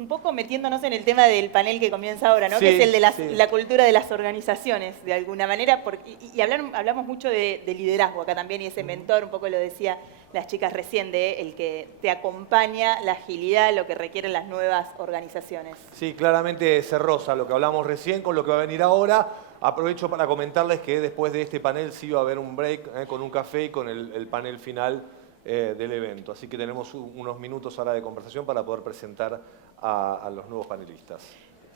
un poco metiéndonos en el tema del panel que comienza ahora, ¿no? Sí, Que es el de sí. la cultura de las organizaciones, de alguna manera, y hablamos mucho de liderazgo acá también, y ese mentor, un poco lo decía las chicas recién, de el que te acompaña, la agilidad, lo que requieren las nuevas organizaciones. Sí, claramente se roza lo que hablamos recién con lo que va a venir ahora. Aprovecho para comentarles que después de este panel sí va a haber un break con un café y con el panel final del evento. Así que tenemos unos minutos ahora de conversación para poder presentar a los nuevos panelistas.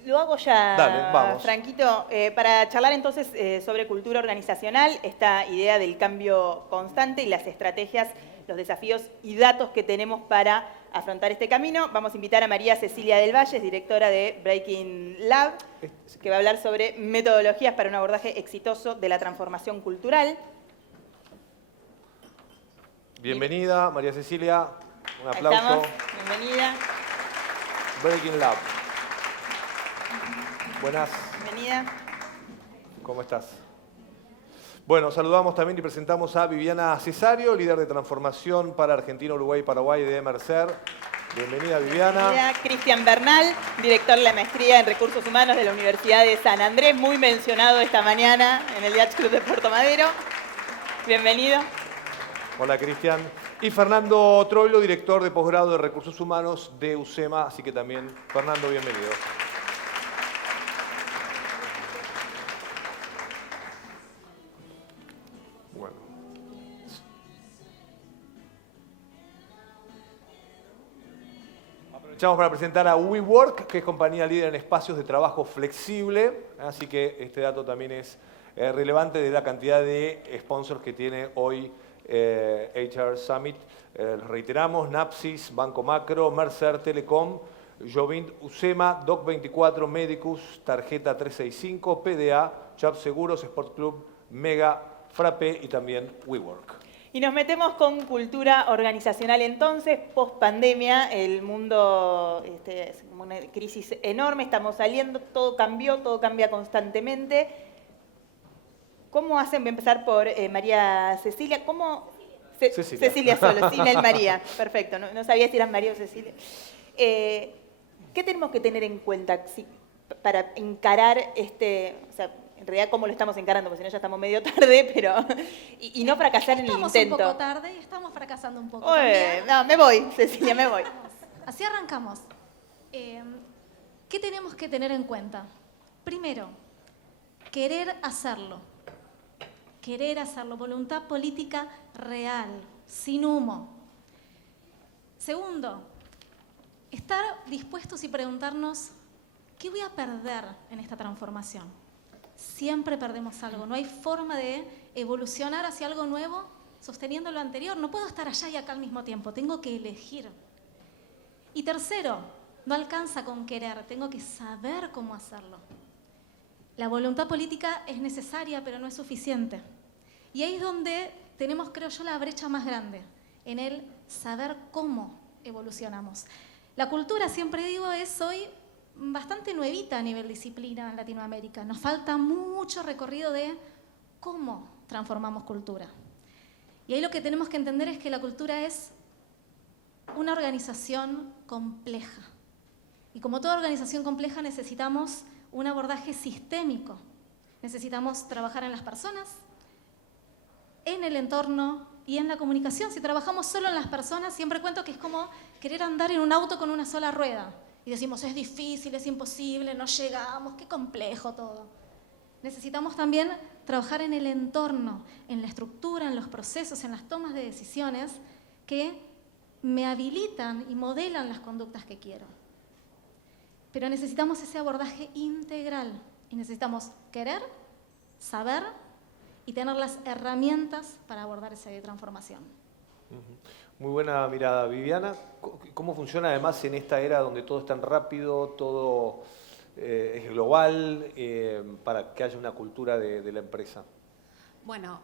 Lo hago ya, Dale, vamos. Franquito, para charlar entonces sobre cultura organizacional, esta idea del cambio constante y las estrategias, los desafíos y datos que tenemos para afrontar este camino. Vamos a invitar a María Cecilia del Valle, directora de Breaking Lab, que va a hablar sobre metodologías para un abordaje exitoso de la transformación cultural. Bienvenida, María Cecilia. Un aplauso. Ahí estamos. Bienvenida. Breaking Lab. Buenas. Bienvenida. ¿Cómo estás? Bueno, saludamos también y presentamos a Viviana Cesario, líder de transformación para Argentina, Uruguay y Paraguay de Mercer. Bienvenida, Viviana. Bienvenida, Cristian Bernal, director de la maestría en Recursos Humanos de la Universidad de San Andrés, muy mencionado esta mañana en el Yacht Club de Puerto Madero. Bienvenido. Hola, Cristian. Y Fernando Troilo, director de posgrado de Recursos Humanos de UCEMA. Así que también, Fernando, bienvenido. Bueno. Aprovechamos para presentar a WeWork, que es compañía líder en espacios de trabajo flexible. Así que este dato también es relevante de la cantidad de sponsors que tiene hoy HR Summit. Reiteramos, Napsis, Banco Macro, Mercer, Telecom, Jovint, UCEMA, Doc24, Medicus, Tarjeta 365, PDA, Chap Seguros, Sport Club, Mega, Frappé y también WeWork. Y nos metemos con cultura organizacional entonces, post pandemia, el mundo es como una crisis enorme, estamos saliendo, todo cambió, todo cambia constantemente. ¿Cómo hacen? Voy a empezar por María Cecilia. ¿Cómo? Cecilia. Cecilia solo, sin el María. Perfecto, no sabía si eras María o Cecilia. ¿Qué tenemos que tener en cuenta para encarar o sea, en realidad cómo lo estamos encarando, porque si no ya estamos medio tarde, pero y no fracasar en el intento? Estamos un poco tarde y estamos fracasando un poco. No, me voy, Cecilia, me voy. Así arrancamos. ¿Qué tenemos que tener en cuenta? Primero, querer hacerlo. Querer hacerlo, voluntad política real, sin humo. Segundo, estar dispuestos y preguntarnos, ¿qué voy a perder en esta transformación? Siempre perdemos algo, no hay forma de evolucionar hacia algo nuevo sosteniendo lo anterior. No puedo estar allá y acá al mismo tiempo, tengo que elegir. Y tercero, no alcanza con querer, tengo que saber cómo hacerlo. La voluntad política es necesaria, pero no es suficiente. Y ahí es donde tenemos, creo yo, la brecha más grande, en el saber cómo evolucionamos. La cultura, siempre digo, es hoy bastante nuevita a nivel disciplina en Latinoamérica. Nos falta mucho recorrido de cómo transformamos cultura. Y ahí lo que tenemos que entender es que la cultura es una organización compleja. Y como toda organización compleja necesitamos un abordaje sistémico. Necesitamos trabajar en las personas, en el entorno y en la comunicación. Si trabajamos solo en las personas, siempre cuento que es como querer andar en un auto con una sola rueda. Y decimos, es difícil, es imposible, no llegamos, qué complejo todo. Necesitamos también trabajar en el entorno, en la estructura, en los procesos, en las tomas de decisiones que me habilitan y modelan las conductas que quiero. Pero necesitamos ese abordaje integral y necesitamos querer, saber y tener las herramientas para abordar esa transformación. Muy buena mirada, Viviana. ¿Cómo funciona además en esta era donde todo es tan rápido, todo es global, para que haya una cultura de la empresa? Bueno,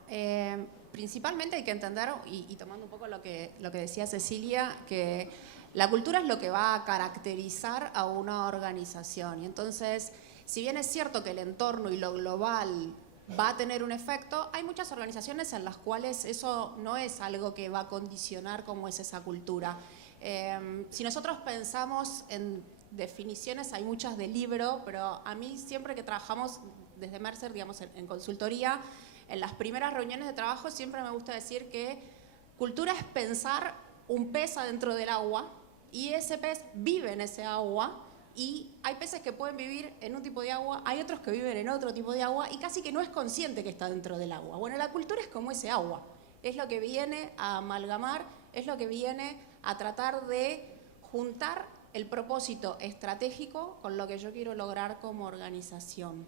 principalmente hay que entender, y tomando un poco lo que decía Cecilia, que la cultura es lo que va a caracterizar a una organización. Y entonces, si bien es cierto que el entorno y lo global va a tener un efecto, hay muchas organizaciones en las cuales eso no es algo que va a condicionar cómo es esa cultura. Si nosotros pensamos en definiciones hay muchas de libro, pero a mí siempre que trabajamos desde Mercer, digamos, en consultoría, en las primeras reuniones de trabajo siempre me gusta decir que cultura es pensar un pez adentro del agua y ese pez vive en ese agua y hay peces que pueden vivir en un tipo de agua, hay otros que viven en otro tipo de agua y casi que no es consciente que está dentro del agua. Bueno, la cultura es como ese agua, es lo que viene a amalgamar, es lo que viene a tratar de juntar el propósito estratégico con lo que yo quiero lograr como organización.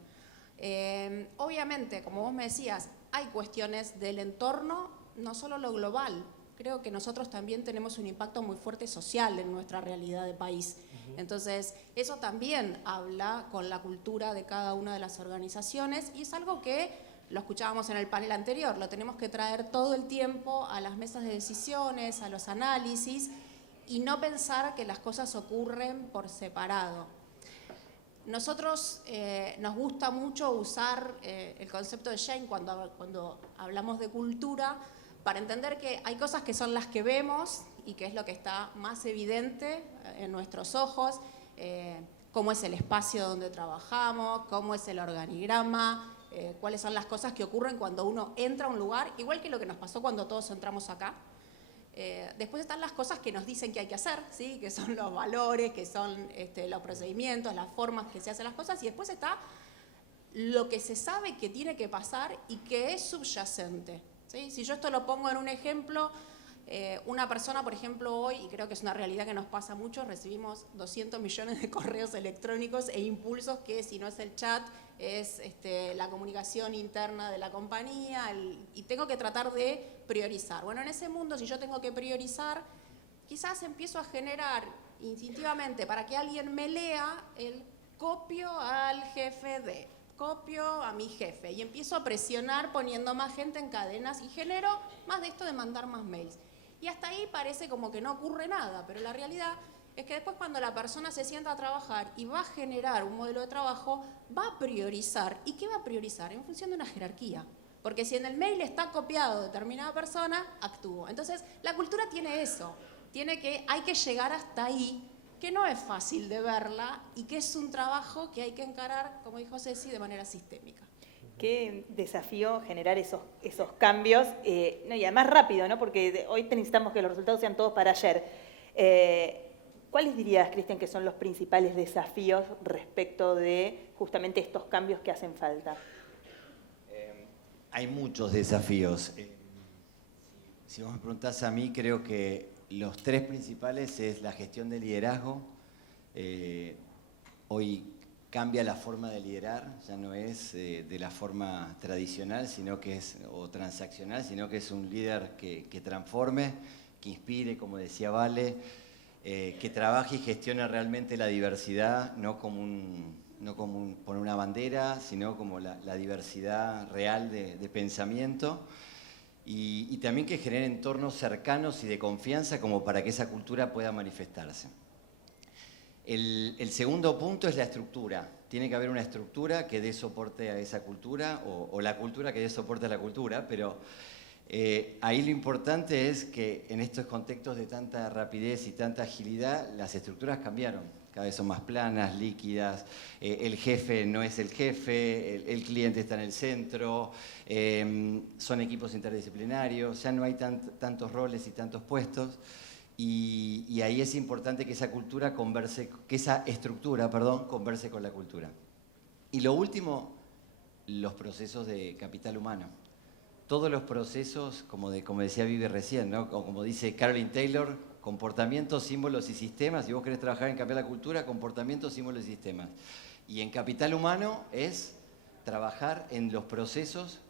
Obviamente, como vos me decías, hay cuestiones del entorno, no solo lo global. Creo que nosotros también tenemos un impacto muy fuerte social en nuestra realidad de país. Entonces, eso también habla con la cultura de cada una de las organizaciones y es algo que lo escuchábamos en el panel anterior, lo tenemos que traer todo el tiempo a las mesas de decisiones, a los análisis y no pensar que las cosas ocurren por separado. Nosotros nos gusta mucho usar el concepto de Jane cuando hablamos de cultura para entender que hay cosas que son las que vemos y que es lo que está más evidente en nuestros ojos, cómo es el espacio donde trabajamos, cómo es el organigrama, cuáles son las cosas que ocurren cuando uno entra a un lugar, igual que lo que nos pasó cuando todos entramos acá. Después están las cosas que nos dicen que hay que hacer, ¿sí? Que son los valores, que son los procedimientos, las formas que se hacen las cosas, y después está lo que se sabe que tiene que pasar y que es subyacente, ¿sí? Si yo esto lo pongo en un ejemplo, una persona, por ejemplo, hoy, y creo que es una realidad que nos pasa mucho, recibimos 200 millones de correos electrónicos e impulsos que si no es el chat, es la comunicación interna de la compañía y tengo que tratar de priorizar. Bueno, en ese mundo, si yo tengo que priorizar, quizás empiezo a generar instintivamente para que alguien me lea el copio al jefe de, copio a mi jefe y empiezo a presionar poniendo más gente en cadenas y genero más de esto de mandar más mails. Y hasta ahí parece como que no ocurre nada, pero la realidad es que después cuando la persona se sienta a trabajar y va a generar un modelo de trabajo, va a priorizar. ¿Y qué va a priorizar? En función de una jerarquía. Porque si en el mail está copiado determinada persona, actúo. Entonces, la cultura tiene eso. Hay que llegar hasta ahí, que no es fácil de verla y que es un trabajo que hay que encarar, como dijo Ceci, de manera sistémica. Qué desafío generar esos cambios, y además rápido, ¿no? Porque hoy necesitamos que los resultados sean todos para ayer. ¿Cuáles dirías, Cristian, que son los principales desafíos respecto de justamente estos cambios que hacen falta? Hay muchos desafíos. Si vos me preguntás a mí, creo que los tres principales es la gestión del liderazgo. Hoy cambia la forma de liderar, ya no es de la forma tradicional, o transaccional, sino que es un líder que transforme, que inspire, como decía Vale, que trabaje y gestione realmente la diversidad, no como poner una bandera, sino como la diversidad real de pensamiento. Y también que genere entornos cercanos y de confianza como para que esa cultura pueda manifestarse. El segundo punto es la estructura. Tiene que haber una estructura que dé soporte a esa cultura o la cultura que dé soporte a la cultura, pero ahí lo importante es que en estos contextos de tanta rapidez y tanta agilidad, las estructuras cambiaron. Cada vez son más planas, líquidas, el jefe no es el jefe, el cliente está en el centro, son equipos interdisciplinarios, ya no hay tantos roles y tantos puestos. Y ahí es importante que esa estructura converse con la cultura. Y lo último, los procesos de capital humano. Todos los procesos, como decía Vivi recién, ¿no? O como dice Caroline Taylor, comportamientos, símbolos y sistemas. Si vos querés trabajar en cambiar la cultura, comportamientos, símbolos y sistemas. Y en capital humano es trabajar en los procesos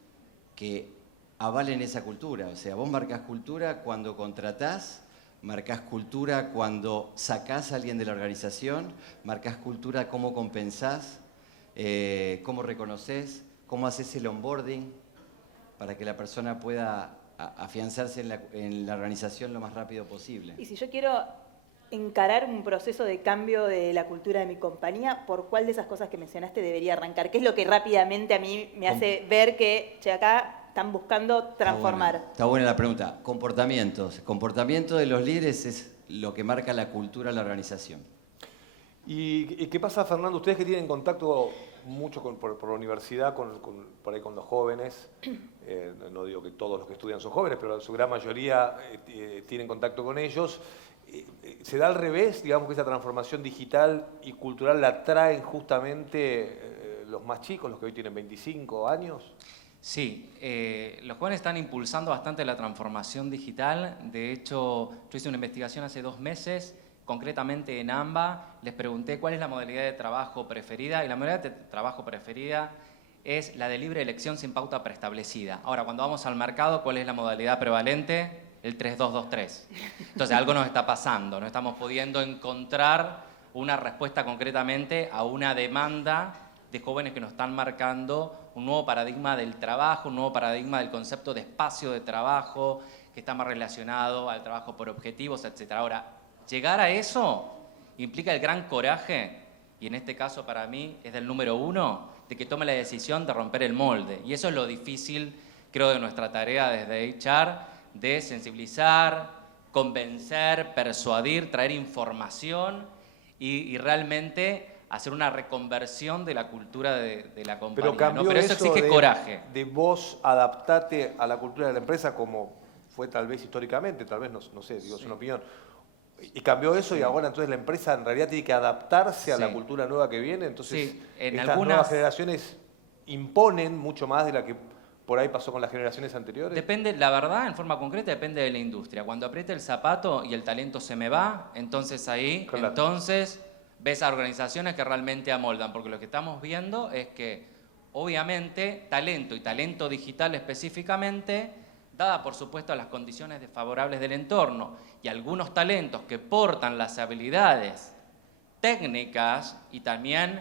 que avalen esa cultura. O sea, vos marcás cultura cuando contratás, marcás cultura cuando sacás a alguien de la organización, marcás cultura cómo compensás, cómo reconoces, cómo haces el onboarding para que la persona pueda afianzarse en la organización lo más rápido posible. Y si yo quiero encarar un proceso de cambio de la cultura de mi compañía, ¿por cuál de esas cosas que mencionaste debería arrancar? ¿Qué es lo que rápidamente a mí me hace ver que acá están buscando transformar? Está buena la pregunta. Comportamientos. El comportamiento de los líderes es lo que marca la cultura de la organización. ¿Y qué pasa, Fernando? Ustedes que tienen contacto mucho por la universidad, por ahí con los jóvenes, no digo que todos los que estudian son jóvenes, pero su gran mayoría tienen contacto con ellos. ¿Se da al revés? Digamos que esa transformación digital y cultural la traen justamente los más chicos, los que hoy tienen 25 años. Sí, los jóvenes están impulsando bastante la transformación digital. De hecho, yo hice una investigación hace 2 meses, concretamente en AMBA. Les pregunté cuál es la modalidad de trabajo preferida, y la modalidad de trabajo preferida es la de libre elección sin pauta preestablecida. Ahora, cuando vamos al mercado, ¿cuál es la modalidad prevalente? El 3-2-2-3. Entonces, algo nos está pasando. No estamos pudiendo encontrar una respuesta concretamente a una demanda de jóvenes que nos están marcando un nuevo paradigma del trabajo, un nuevo paradigma del concepto de espacio de trabajo, que está más relacionado al trabajo por objetivos, etc. Ahora, llegar a eso implica el gran coraje, y en este caso para mí es del número 1, de que tome la decisión de romper el molde. Y eso es lo difícil, creo, de nuestra tarea desde HR, de sensibilizar, convencer, persuadir, traer información y realmente hacer una reconversión de la cultura de la compañía. Pero cambió, ¿no? Pero eso exige coraje. De vos adaptarte a la cultura de la empresa como fue tal vez históricamente, tal vez no sé, digo, es una opinión. Y cambió eso, y ahora entonces la empresa en realidad tiene que adaptarse a la cultura nueva que viene. Entonces estas nuevas generaciones imponen mucho más de la que por ahí pasó con las generaciones anteriores. Depende, la verdad, en forma concreta, depende de la industria. Cuando aprieta el zapato y el talento se me va, entonces ahí, ves a organizaciones que realmente amoldan, porque lo que estamos viendo es que, obviamente, talento y talento digital específicamente, dada por supuesto las condiciones desfavorables del entorno y algunos talentos que portan las habilidades técnicas y también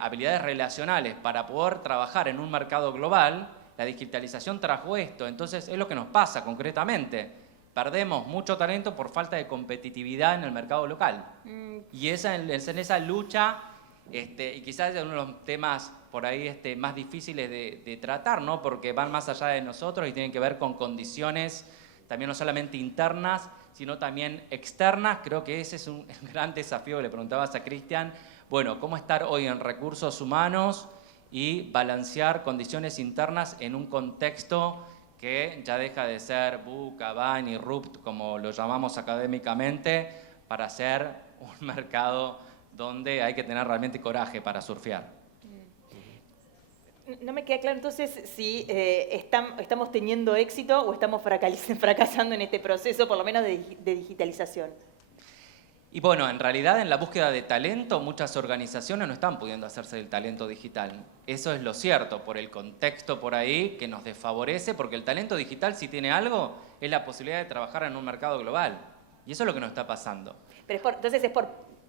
habilidades relacionales para poder trabajar en un mercado global, la digitalización trajo esto. Entonces es lo que nos pasa concretamente. Perdemos mucho talento por falta de competitividad en el mercado local. Y en esa lucha, y quizás es uno de los temas por ahí más difíciles de tratar, ¿no? Porque van más allá de nosotros y tienen que ver con condiciones también no solamente internas, sino también externas. Creo que ese es un gran desafío que le preguntabas a Cristian. Bueno, ¿cómo estar hoy en recursos humanos y balancear condiciones internas en un contexto que ya deja de ser VUCA, BAN y RUPT, como lo llamamos académicamente, para ser un mercado donde hay que tener realmente coraje para surfear? No me queda claro entonces si estamos teniendo éxito o estamos fracasando en este proceso, por lo menos de digitalización. Y bueno, en realidad en la búsqueda de talento muchas organizaciones no están pudiendo hacerse del talento digital. Eso es lo cierto, por el contexto por ahí que nos desfavorece, porque el talento digital, si tiene algo, es la posibilidad de trabajar en un mercado global. Y eso es lo que nos está pasando. Pero entonces es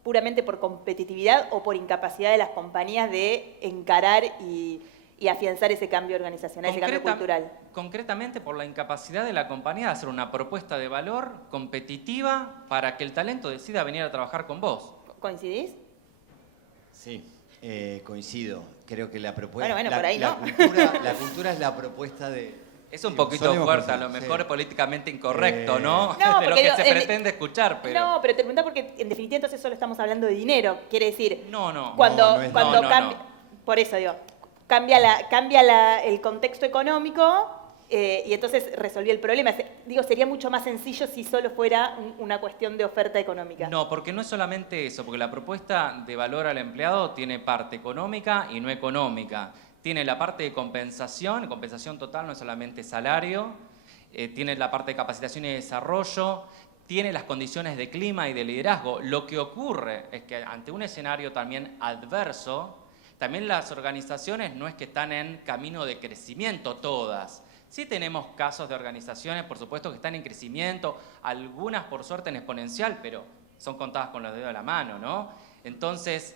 puramente por competitividad o por incapacidad de las compañías de encarar y afianzar ese cambio organizacional, ese cambio cultural. Concretamente por la incapacidad de la compañía de hacer una propuesta de valor competitiva para que el talento decida venir a trabajar con vos. ¿Coincidís? Sí, coincido. Creo que la propuesta... Bueno, por ahí no. La cultura es la propuesta de... Es un poquito fuerte, a lo mejor políticamente incorrecto, ¿no? No, de lo que se pretende escuchar, pero... No, pero te preguntaba porque en definitiva entonces solo estamos hablando de dinero. Quiere decir, No. Por eso digo, cambia el contexto económico y entonces resolvió el problema. Digo, sería mucho más sencillo si solo fuera una cuestión de oferta económica. No, porque no es solamente eso, porque la propuesta de valor al empleado tiene parte económica y no económica. Tiene la parte de compensación total, no es solamente salario, tiene la parte de capacitación y desarrollo, tiene las condiciones de clima y de liderazgo. Lo que ocurre es que ante un escenario también adverso, también las organizaciones no es que están en camino de crecimiento todas. Sí tenemos casos de organizaciones, por supuesto, que están en crecimiento, algunas por suerte en exponencial, pero son contadas con los dedos de la mano, ¿no? Entonces,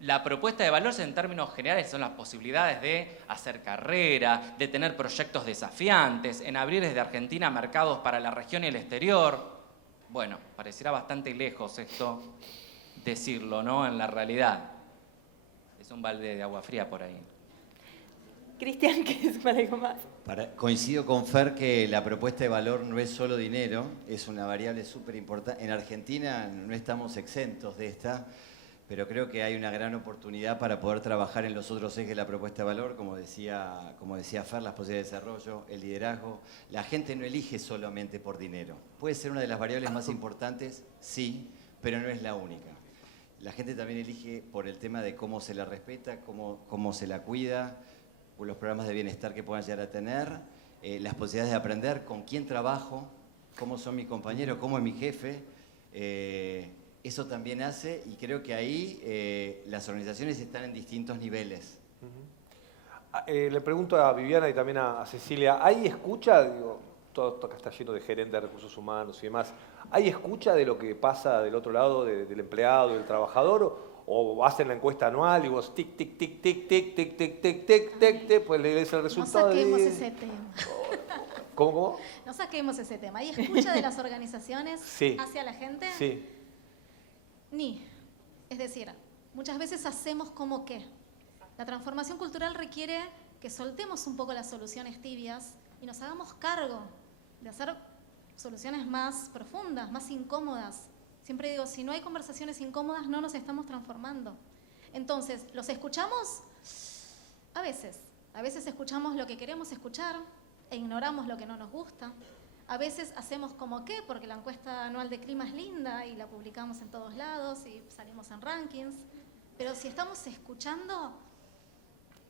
la propuesta de valores en términos generales son las posibilidades de hacer carrera, de tener proyectos desafiantes, en abrir desde Argentina mercados para la región y el exterior. Bueno, pareciera bastante lejos esto decirlo, ¿no? En la realidad. Es un balde de agua fría por ahí. Cristian, ¿quieres sumar algo más? Coincido con Fer que la propuesta de valor no es solo dinero, es una variable súper importante. En Argentina no estamos exentos de esta, pero creo que hay una gran oportunidad para poder trabajar en los otros ejes de la propuesta de valor, como decía Fer, las posibilidades de desarrollo, el liderazgo. La gente no elige solamente por dinero. Puede ser una de las variables más importantes, sí, pero no es la única. La gente también elige por el tema de cómo se la respeta, cómo se la cuida, los programas de bienestar que puedan llegar a tener, las posibilidades de aprender, con quién trabajo, cómo son mis compañeros, cómo es mi jefe. Eso también hace, y creo que ahí las organizaciones están en distintos niveles. Le pregunto a Viviana y también a Cecilia, ¿hay escucha? Digo, todo esto acá está lleno de gerentes de recursos humanos y demás. ¿Hay escucha de lo que pasa del otro lado, del empleado, del trabajador? ¿O hacen la encuesta anual y vos tic, tic, tic, tic, tic, tic, tic, tic, tic, tic, tic, pues le des el resultado? No saquemos ese tema. ¿Cómo? No saquemos ese tema. ¿Hay escucha de las organizaciones Sí. hacia la gente? Sí. Ni. Es decir, muchas veces hacemos como que. La transformación cultural requiere que soltemos un poco las soluciones tibias y nos hagamos cargo de hacer soluciones más profundas, más incómodas. Siempre digo, si no hay conversaciones incómodas, no nos estamos transformando. Entonces, ¿los escuchamos? A veces escuchamos lo que queremos escuchar e ignoramos lo que no nos gusta. A veces hacemos como que, porque la encuesta anual de clima es linda y la publicamos en todos lados y salimos en rankings. Pero si estamos escuchando,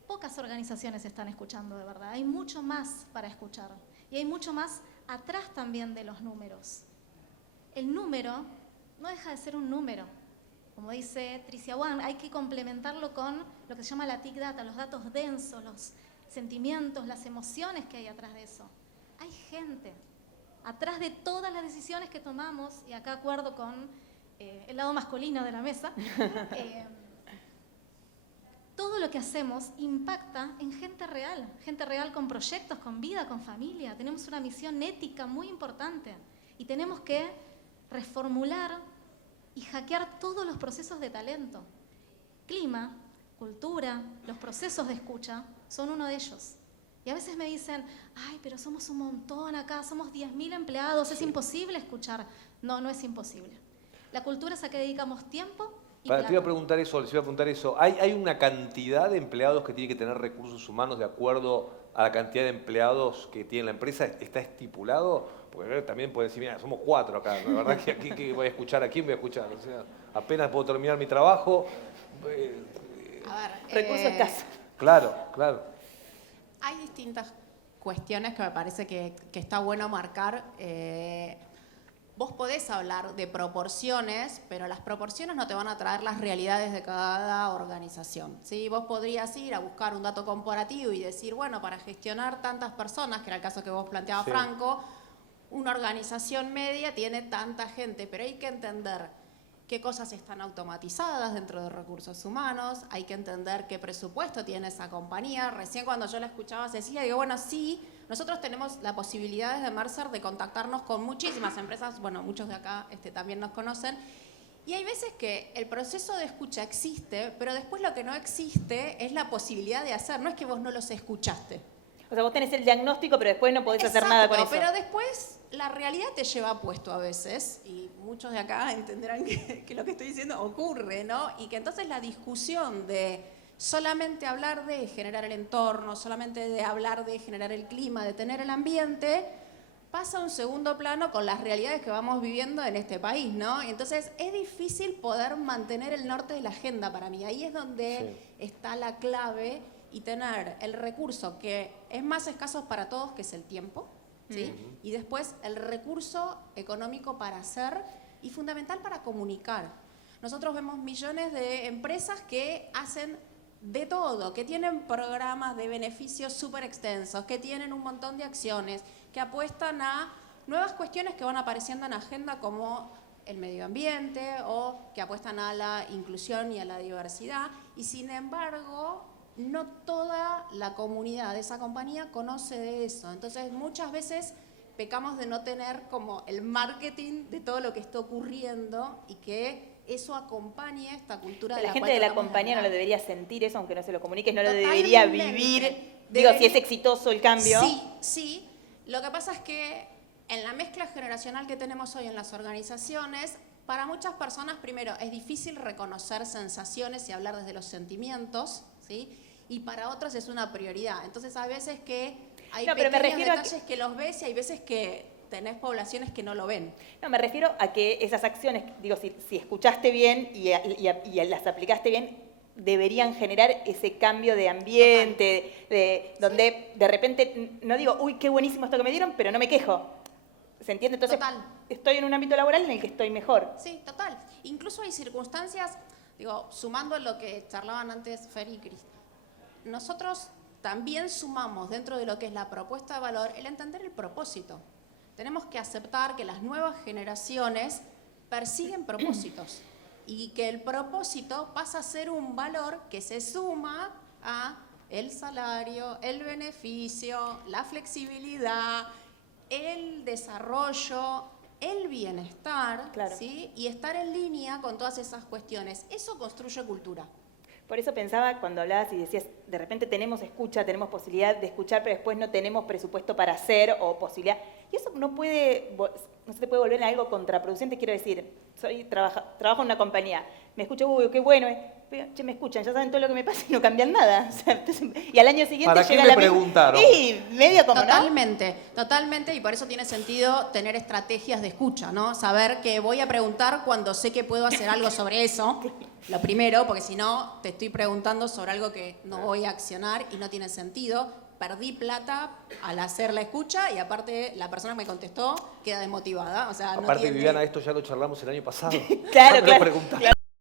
pocas organizaciones están escuchando de verdad. Hay mucho más para escuchar. Y hay mucho más atrás también de los números. El número no deja de ser un número. Como dice Tricia Wan, hay que complementarlo con lo que se llama la TIC Data, los datos densos, los sentimientos, las emociones que hay atrás de eso. Hay gente atrás de todas las decisiones que tomamos, y acá acuerdo con el lado masculino de la mesa, todo lo que hacemos impacta en gente real con proyectos, con vida, con familia. Tenemos una misión ética muy importante y tenemos que reformular y hackear todos los procesos de talento. Clima, cultura, los procesos de escucha son uno de ellos. Y a veces me dicen, ay, pero somos un montón acá, somos 10.000 empleados, es imposible escuchar. No, no es imposible. La cultura es a que dedicamos tiempo y plata. Te iba a preguntar eso, les iba a preguntar eso. ¿Hay una cantidad de empleados que tiene que tener recursos humanos de acuerdo a la cantidad de empleados que tiene la empresa? ¿Está estipulado? Porque también pueden decir, mira, somos 4 acá. La verdad que aquí que voy a escuchar, ¿a quién voy a escuchar? O sea, apenas puedo terminar mi trabajo. A ver, Recurso escaso. Claro, claro. Hay distintas cuestiones que me parece que está bueno marcar. Vos podés hablar de proporciones, pero las proporciones no te van a traer las realidades de cada organización, ¿sí? Vos podrías ir a buscar un dato comparativo y decir, bueno, para gestionar tantas personas, que era el caso que vos planteabas, Sí. Franco, una organización media tiene tanta gente, pero hay que entender qué cosas están automatizadas dentro de recursos humanos, hay que entender qué presupuesto tiene esa compañía. Recién cuando yo la escuchaba a Cecilia, digo, bueno, sí, nosotros tenemos la posibilidad desde Mercer de contactarnos con muchísimas empresas, bueno, muchos de acá también nos conocen, y hay veces que el proceso de escucha existe, pero después lo que no existe es la posibilidad de hacer, no es que vos no los escuchaste. O sea, vos tenés el diagnóstico, pero después no podés hacer nada con eso. Pero después la realidad te lleva puesto a veces, y muchos de acá entenderán que lo que estoy diciendo ocurre, ¿no? Y que entonces la discusión de solamente hablar de generar el entorno, solamente de hablar de generar el clima, de tener el ambiente, pasa a un segundo plano con las realidades que vamos viviendo en este país, ¿no? Entonces es difícil poder mantener el norte de la agenda para mí. Ahí es donde está la clave, y tener el recurso que es más escaso para todos, que es el tiempo, ¿sí? Y después el recurso económico para hacer y fundamental para comunicar. Nosotros vemos millones de empresas que hacen de todo, que tienen programas de beneficios súper extensos, que tienen un montón de acciones, que apuestan a nuevas cuestiones que van apareciendo en agenda como el medio ambiente o que apuestan a la inclusión y a la diversidad, y sin embargo no toda la comunidad de esa compañía conoce de eso. Entonces muchas veces pecamos de no tener como el marketing de todo lo que está ocurriendo y que eso acompañe esta cultura de la gente de la compañía no lo debería sentir eso, aunque no se lo comuniques, no lo Totalmente. debería vivir Digo, si es exitoso el cambio. Sí, sí. Lo que pasa es que en la mezcla generacional que tenemos hoy en las organizaciones, para muchas personas, primero, es difícil reconocer sensaciones y hablar desde los sentimientos, ¿sí? Y para otros es una prioridad. Entonces, hay veces que hay pequeños detalles que los ves y hay veces que tenés poblaciones que no lo ven. No, me refiero a que esas acciones, digo, si escuchaste bien y las aplicaste bien, deberían generar ese cambio de ambiente, donde de repente, no digo, uy, qué buenísimo esto que me dieron, pero no me quejo. ¿Se entiende? Entonces, estoy en un ámbito laboral en el que estoy mejor. Sí, total. Incluso hay circunstancias, digo, sumando lo que charlaban antes Fer y Cris, nosotros también sumamos dentro de lo que es la propuesta de valor el entender el propósito. Tenemos que aceptar que las nuevas generaciones persiguen propósitos y que el propósito pasa a ser un valor que se suma a el salario, el beneficio, la flexibilidad, el desarrollo, el bienestar, claro. ¿sí? Y estar en línea con todas esas cuestiones. Eso construye cultura. Por eso pensaba cuando hablabas y decías, de repente tenemos escucha, tenemos posibilidad de escuchar, pero después no tenemos presupuesto para hacer o posibilidad. Y eso no se te puede volver en algo contraproducente. Quiero decir, trabajo en una compañía, me escucho, uy, qué bueno, che, me escuchan, ya saben todo lo que me pasa y no cambian nada. O sea, y al año siguiente ¿Para llega qué la me preguntaron? Sí, medio como, Totalmente, totalmente, y por eso tiene sentido tener estrategias de escucha, ¿no? Saber que voy a preguntar cuando sé que puedo hacer algo sobre eso, lo primero, porque si no, te estoy preguntando sobre algo que no voy a accionar y no tiene sentido. Perdí plata al hacer la escucha y aparte la persona que me contestó queda desmotivada. O sea, Aparte, no tiene... Viviana, esto ya lo charlamos el año pasado. Claro, Me lo claro. preguntaste. Claro.